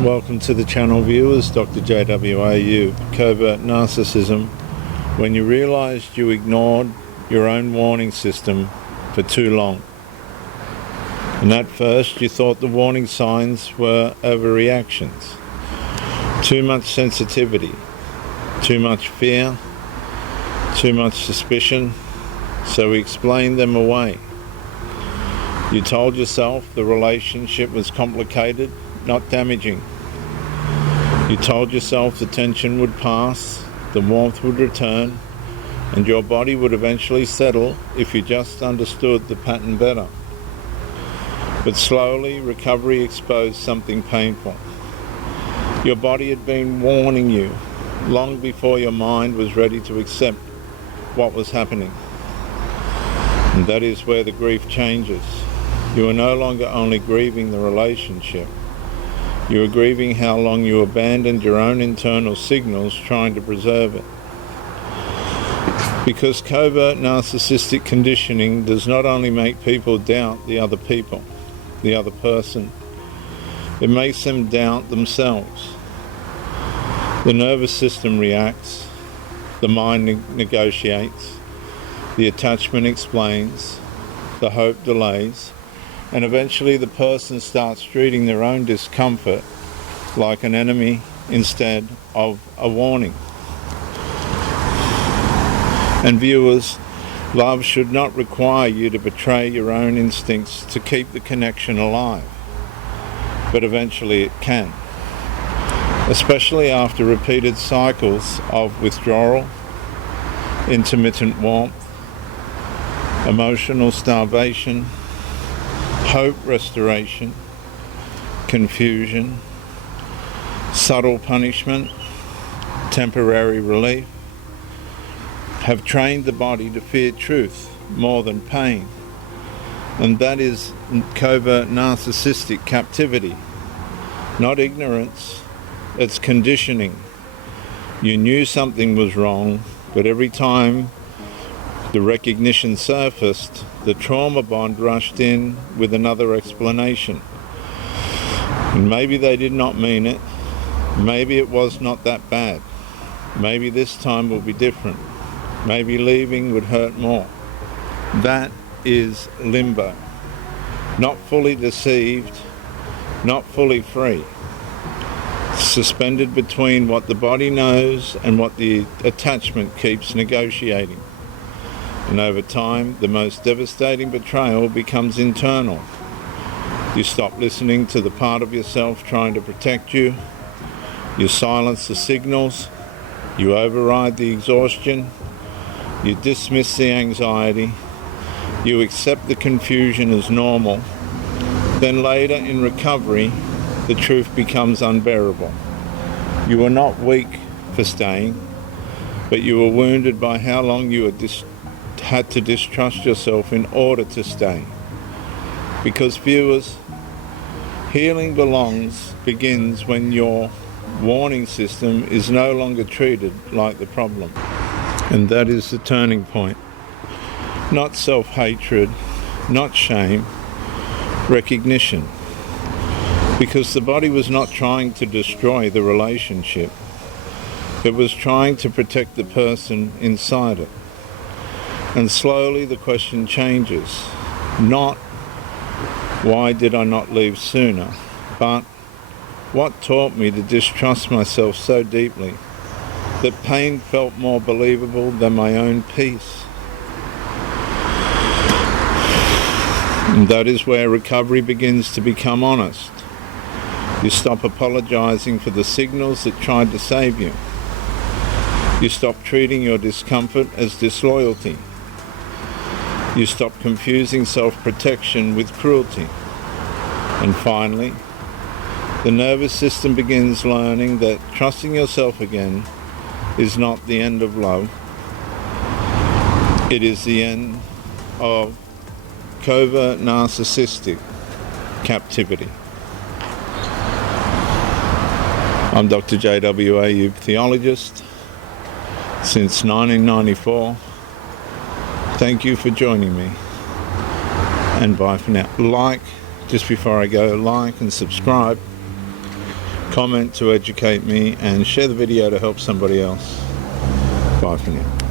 Welcome to the channel, viewers. Dr. J.W. Ayoub. Covert Narcissism. When you realized you ignored your own warning system for too long. And at first you thought the warning signs were overreactions. Too much sensitivity, too much fear, too much suspicion, so we explained them away. You told yourself the relationship was complicated, not damaging. You told yourself the tension would pass, the warmth would return, and your body would eventually settle if you just understood the pattern better. But slowly, recovery exposed something painful. Your body had been warning you long before your mind was ready to accept what was happening. And that is where the grief changes. You are no longer only grieving the relationship. You are grieving how long you abandoned your own internal signals trying to preserve it. Because covert narcissistic conditioning does not only make people doubt the other people, the other person, it makes them doubt themselves. The nervous system reacts, the mind negotiates, the attachment explains, the hope delays, and eventually the person starts treating their own discomfort like an enemy instead of a warning. And viewers, love should not require you to betray your own instincts to keep the connection alive, but eventually it can, especially after repeated cycles of withdrawal, intermittent warmth, emotional starvation, hope restoration, confusion, subtle punishment, temporary relief, have trained the body to fear truth more than pain. And that is covert narcissistic captivity. Not ignorance, it's conditioning. You knew something was wrong, but every time the recognition surfaced, the trauma bond rushed in with another explanation. And maybe they did not mean it. Maybe it was not that bad. Maybe this time will be different. Maybe leaving would hurt more. That is limbo. Not fully deceived, not fully free. Suspended between what the body knows and what the attachment keeps negotiating. And over time, the most devastating betrayal becomes internal. You stop listening to the part of yourself trying to protect you. You silence the signals. You override the exhaustion. You dismiss the anxiety. You accept the confusion as normal. Then later in recovery, the truth becomes unbearable. You are not weak for staying, but you were wounded by how long you had to distrust yourself in order to stay. Because viewers, healing begins when your warning system is no longer treated like the problem. And that is the turning point. Not self-hatred, not shame, recognition. Because the body was not trying to destroy the relationship. It was trying to protect the person inside it. And slowly the question changes. Not, why did I not leave sooner? But, what taught me to distrust myself so deeply that pain felt more believable than my own peace? And that is where recovery begins to become honest. You stop apologizing for the signals that tried to save you. You stop treating your discomfort as disloyalty. You stop confusing self-protection with cruelty. And finally, the nervous system begins learning that trusting yourself again is not the end of love. It is the end of covert narcissistic captivity. I'm Dr. J.W. Ayoub, Theologist, since 1994. Thank you for joining me, and bye for now. Just before I go, like and subscribe comment to educate me, and share the video to help somebody else. Bye for now.